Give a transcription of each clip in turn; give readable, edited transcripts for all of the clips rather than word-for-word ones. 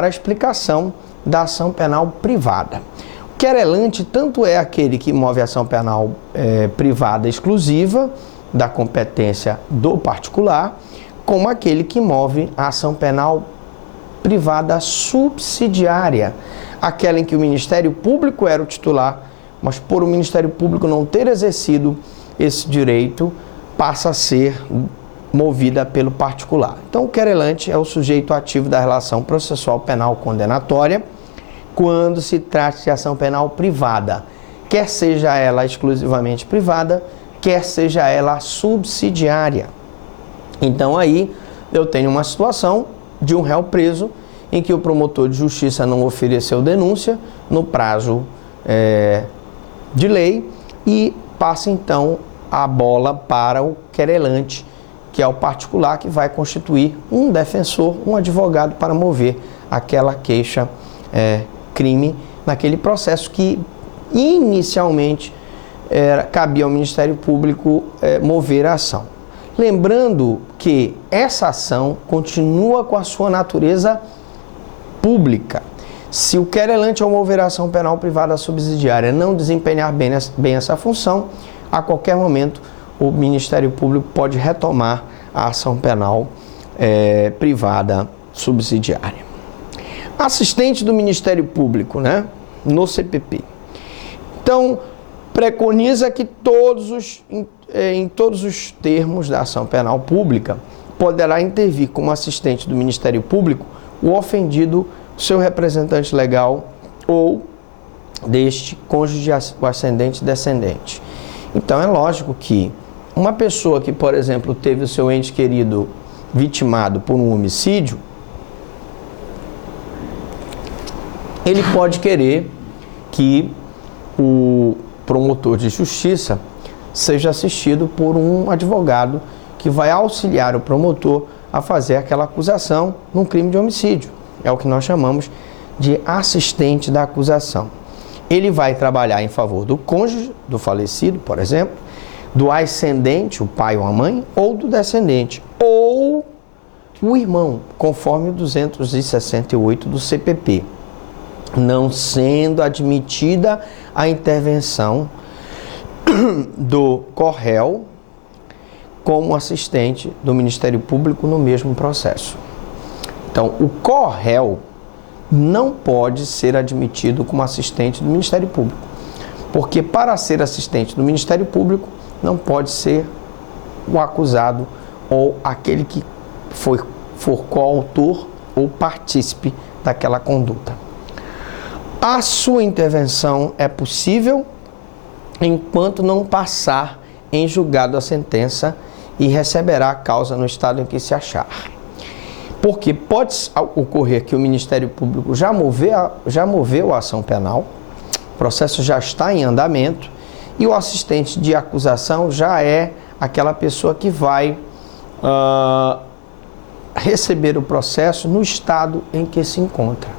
a explicação da ação penal privada. O querelante tanto é aquele que move a ação penal privada exclusiva, da competência do particular, como aquele que move a ação penal privada subsidiária, aquela em que o Ministério Público era o titular, mas por o Ministério Público não ter exercido esse direito, passa a ser movida pelo particular. Então, o querelante é o sujeito ativo da relação processual penal condenatória quando se trata de ação penal privada, quer seja ela exclusivamente privada, quer seja ela subsidiária. Então, aí eu tenho uma situação de um réu preso em que o promotor de justiça não ofereceu denúncia no prazo de lei e passa, então, a bola para o querelante, que é o particular que vai constituir um defensor, um advogado para mover aquela queixa crime naquele processo que inicialmente cabia ao Ministério Público mover a ação. Lembrando que essa ação continua com a sua natureza pública. Se o querelante ao mover a ação penal privada subsidiária não desempenhar bem essa função, a qualquer momento o Ministério Público pode retomar a ação penal privada subsidiária. Assistente do Ministério Público, no CPP. Então, preconiza que em todos os termos da ação penal pública poderá intervir como assistente do Ministério Público o ofendido, seu representante legal ou deste cônjuge, o ascendente e descendente. Então, é lógico que uma pessoa que, por exemplo, teve o seu ente querido vitimado por um homicídio, ele pode querer que o promotor de justiça seja assistido por um advogado que vai auxiliar o promotor a fazer aquela acusação num crime de homicídio. É o que nós chamamos de assistente da acusação. Ele vai trabalhar em favor do cônjuge, do falecido, por exemplo, do ascendente, o pai ou a mãe, ou do descendente, ou o irmão, conforme o 268 do CPP, não sendo admitida a intervenção do corréu como assistente do Ministério Público no mesmo processo. Então, o corréu não pode ser admitido como assistente do Ministério Público, porque para ser assistente do Ministério Público não pode ser o acusado ou aquele que for coautor ou partícipe daquela conduta. A sua intervenção é possível enquanto não passar em julgado a sentença e receberá a causa no estado em que se achar. Porque pode ocorrer que o Ministério Público já moveu a ação penal, o processo já está em andamento e o assistente de acusação já é aquela pessoa que vai receber o processo no estado em que se encontra.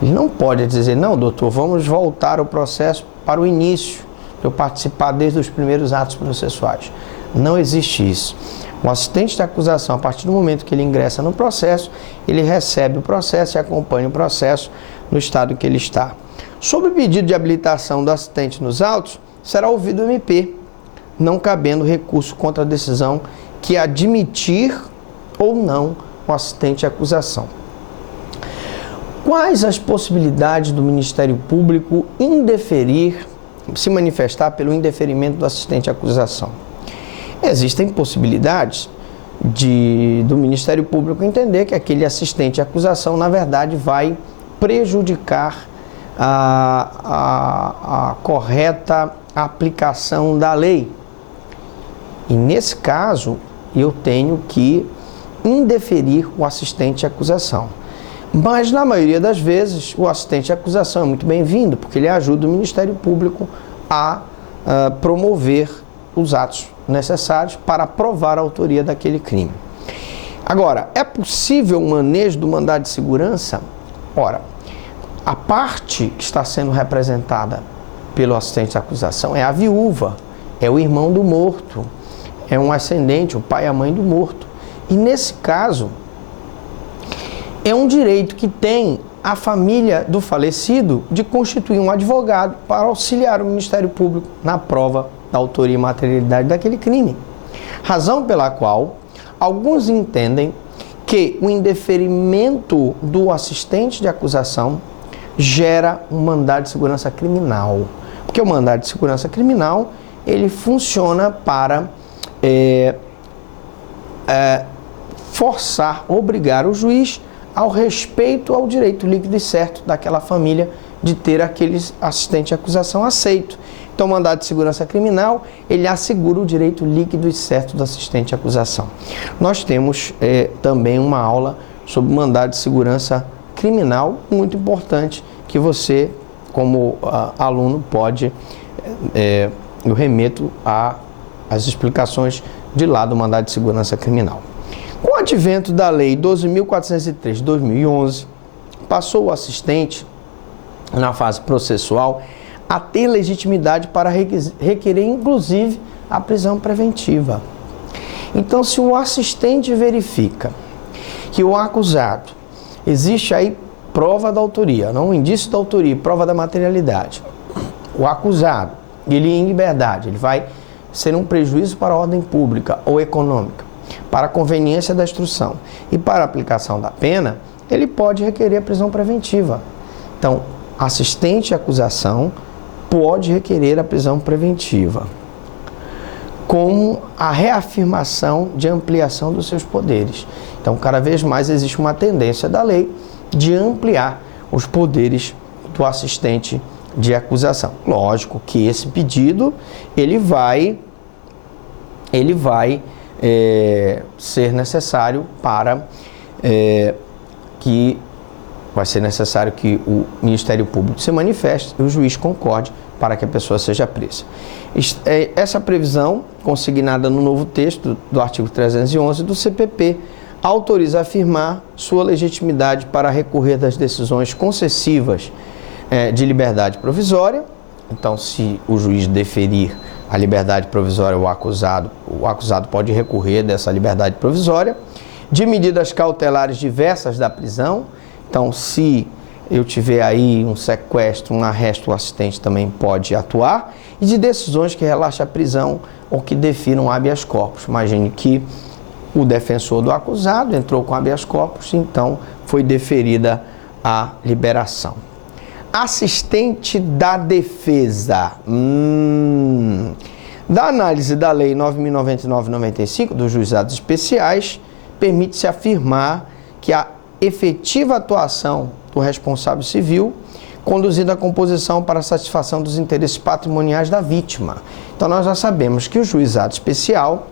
Ele não pode dizer, não, doutor, vamos voltar o processo para o início, para eu participar desde os primeiros atos processuais. Não existe isso. O assistente de acusação, a partir do momento que ele ingressa no processo, ele recebe o processo e acompanha o processo no estado em que ele está. Sobre o pedido de habilitação do assistente nos autos, será ouvido o MP, não cabendo recurso contra a decisão que admitir ou não o assistente de acusação. Quais as possibilidades do Ministério Público se manifestar pelo indeferimento do assistente de acusação? Existem possibilidades do Ministério Público entender que aquele assistente de acusação, na verdade, vai prejudicar a correta aplicação da lei. E, nesse caso, eu tenho que indeferir o assistente de acusação. Mas, na maioria das vezes, o assistente de acusação é muito bem-vindo, porque ele ajuda o Ministério Público a promover os atos necessários para provar a autoria daquele crime. Agora, é possível o manejo do mandado de segurança? Ora, a parte que está sendo representada pelo assistente de acusação é a viúva, é o irmão do morto, é um ascendente, o pai e a mãe do morto. E nesse caso, é um direito que tem a família do falecido de constituir um advogado para auxiliar o Ministério Público na prova da autoria e materialidade daquele crime. Razão pela qual alguns entendem que o indeferimento do assistente de acusação gera um mandado de segurança criminal. Porque o mandado de segurança criminal, ele funciona para forçar, obrigar o juiz ao respeito ao direito líquido e certo daquela família de ter aquele assistente de acusação aceito. Então, o mandado de segurança criminal, ele assegura o direito líquido e certo do assistente de acusação. Nós temos também uma aula sobre mandado de segurança criminal, muito importante, que você, como aluno, pode, eu remeto às explicações de lá do mandado de segurança criminal. Com o advento da Lei 12.403 de 2011, passou o assistente, na fase processual, a ter legitimidade para requerer, inclusive, a prisão preventiva. Então, se o assistente verifica que o acusado, existe aí prova da autoria, não indício da autoria, prova da materialidade, o acusado, ele em liberdade, ele vai ser um prejuízo para a ordem pública ou econômica, para a conveniência da instrução e para a aplicação da pena, ele pode requerer a prisão preventiva. Então, assistente de acusação pode requerer a prisão preventiva, como a reafirmação de ampliação dos seus poderes. Então, cada vez mais existe uma tendência da lei de ampliar os poderes do assistente de acusação. Lógico que esse pedido, ele vai ser necessário para vai ser necessário que o Ministério Público se manifeste e o juiz concorde para que a pessoa seja presa. Essa previsão, consignada no novo texto do artigo 311 do CPP, autoriza a afirmar sua legitimidade para recorrer das decisões concessivas de liberdade provisória. Então, se o juiz deferir a liberdade provisória ao acusado, o acusado pode recorrer dessa liberdade provisória, de medidas cautelares diversas da prisão. Então, se eu tiver aí um sequestro, um arresto, o assistente também pode atuar, e de decisões que relaxem a prisão ou que definam habeas corpus. Imagine que o defensor do acusado entrou com habeas corpus, então foi deferida a liberação. Assistente da defesa. Da análise da Lei 9.099/95 dos Juizados Especiais, permite-se afirmar que a efetiva atuação do responsável civil conduzindo à composição para a satisfação dos interesses patrimoniais da vítima. Então, nós já sabemos que o juizado especial,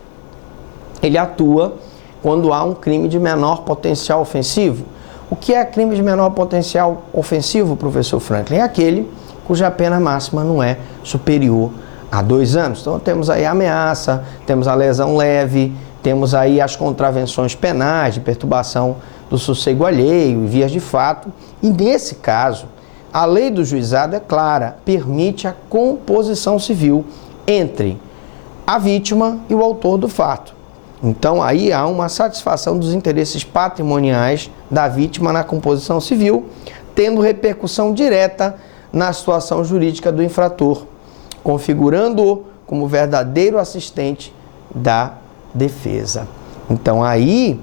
ele atua quando há um crime de menor potencial ofensivo. O que é crime de menor potencial ofensivo, professor Franklin? É aquele cuja pena máxima não é superior a 2 anos. Então, temos aí a ameaça, temos a lesão leve, temos aí as contravenções penais de perturbação do sossego alheio, vias de fato. E nesse caso, a lei do juizado é clara, permite a composição civil entre a vítima e o autor do fato. Então, aí há uma satisfação dos interesses patrimoniais da vítima na composição civil, tendo repercussão direta na situação jurídica do infrator, configurando-o como verdadeiro assistente da defesa. Então, aí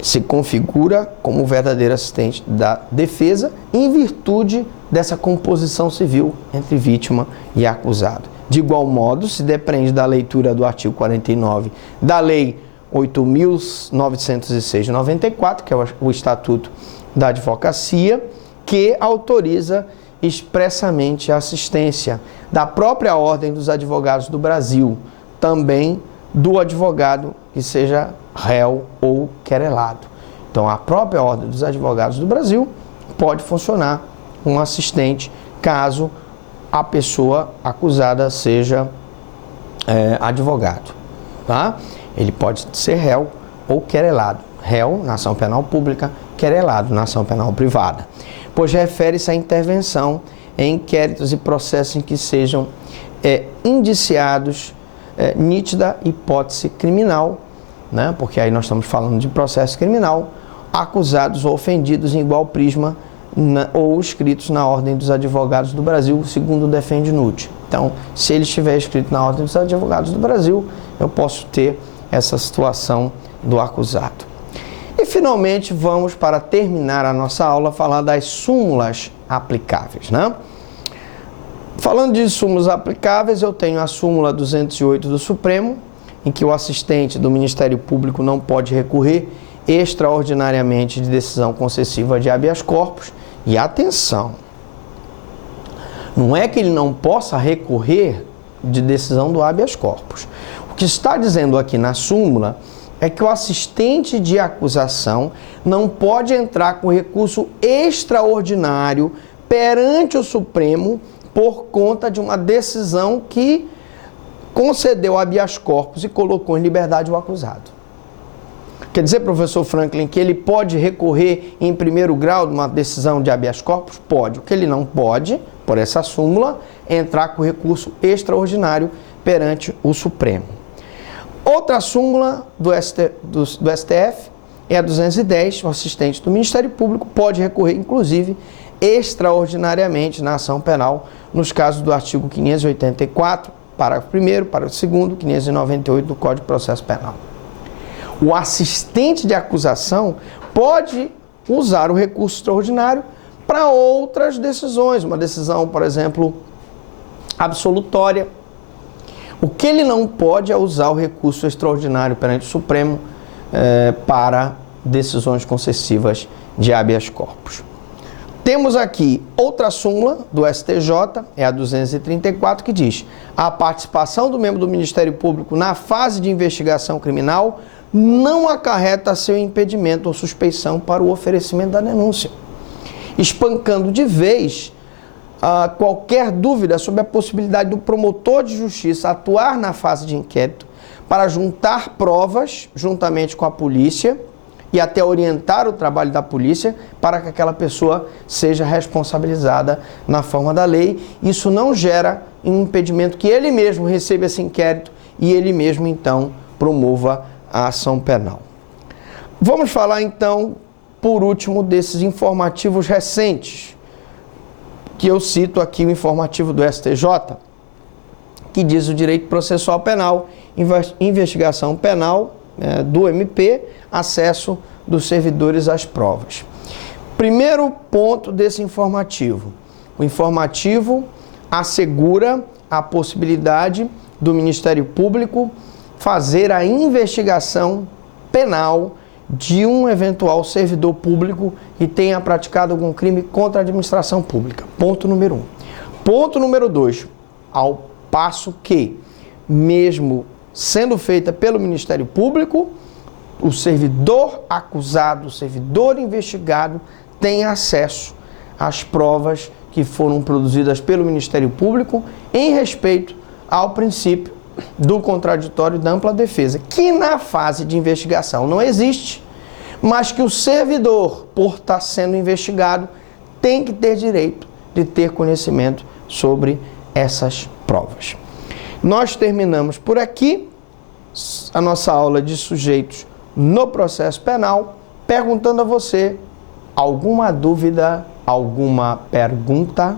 se configura como verdadeiro assistente da defesa em virtude dessa composição civil entre vítima e acusado. De igual modo, se depende da leitura do artigo 49 da Lei 8.906 de 94, que é o Estatuto da Advocacia, que autoriza expressamente a assistência da própria Ordem dos Advogados do Brasil, também do advogado que seja réu ou querelado. Então, a própria Ordem dos Advogados do Brasil pode funcionar um assistente caso a pessoa acusada seja advogado, tá? Ele pode ser réu ou querelado. Réu na ação penal pública, querelado na ação penal privada. Pois refere-se à intervenção em inquéritos e processos em que sejam indiciados nítida hipótese criminal, né? Porque aí nós estamos falando de processo criminal, acusados ou ofendidos em igual prisma ou escritos na Ordem dos Advogados do Brasil, segundo defende NUT. Então, se ele estiver escrito na Ordem dos Advogados do Brasil, eu posso ter essa situação do acusado. E, finalmente, vamos, para terminar a nossa aula, falar das súmulas aplicáveis, né? Falando de súmulas aplicáveis, eu tenho a súmula 208 do Supremo, em que o assistente do Ministério Público não pode recorrer extraordinariamente de decisão concessiva de habeas corpus. E atenção, não é que ele não possa recorrer de decisão do habeas corpus. O que está dizendo aqui na súmula é que o assistente de acusação não pode entrar com recurso extraordinário perante o Supremo por conta de uma decisão que concedeu habeas corpus e colocou em liberdade o acusado. Quer dizer, professor Franklin, que ele pode recorrer em primeiro grau de uma decisão de habeas corpus? Pode. O que ele não pode, por essa súmula, é entrar com recurso extraordinário perante o Supremo. Outra súmula do STF é a 210, o assistente do Ministério Público pode recorrer, inclusive, extraordinariamente na ação penal, nos casos do artigo 584, parágrafo 1º, parágrafo 2º, 598 do Código de Processo Penal. O assistente de acusação pode usar o recurso extraordinário para outras decisões, uma decisão, por exemplo, absolutória. O que ele não pode é usar o recurso extraordinário perante o Supremo para decisões concessivas de habeas corpus. Temos aqui outra súmula do STJ, é a 234, que diz: a participação do membro do Ministério Público na fase de investigação criminal não acarreta seu impedimento ou suspeição para o oferecimento da denúncia, espancando de vez qualquer dúvida sobre a possibilidade do promotor de justiça atuar na fase de inquérito para juntar provas juntamente com a polícia e até orientar o trabalho da polícia para que aquela pessoa seja responsabilizada na forma da lei. Isso não gera um impedimento que ele mesmo receba esse inquérito e ele mesmo, então, promova a ação penal. Vamos falar, então, por último, desses informativos recentes, que eu cito aqui o informativo do STJ, que diz o direito processual penal, investigação penal do MP, acesso dos servidores às provas. Primeiro ponto desse informativo. O informativo assegura a possibilidade do Ministério Público fazer a investigação penal de um eventual servidor público que tenha praticado algum crime contra a administração pública. Ponto número 1. Ponto número 2. Ao passo que, mesmo sendo feita pelo Ministério Público, o servidor acusado, o servidor investigado, tem acesso às provas que foram produzidas pelo Ministério Público em respeito ao princípio do contraditório da ampla defesa, que na fase de investigação não existe, mas que o servidor, por estar sendo investigado, tem que ter direito de ter conhecimento sobre essas provas. Nós terminamos por aqui a nossa aula de sujeitos no processo penal, perguntando a você alguma dúvida, alguma pergunta?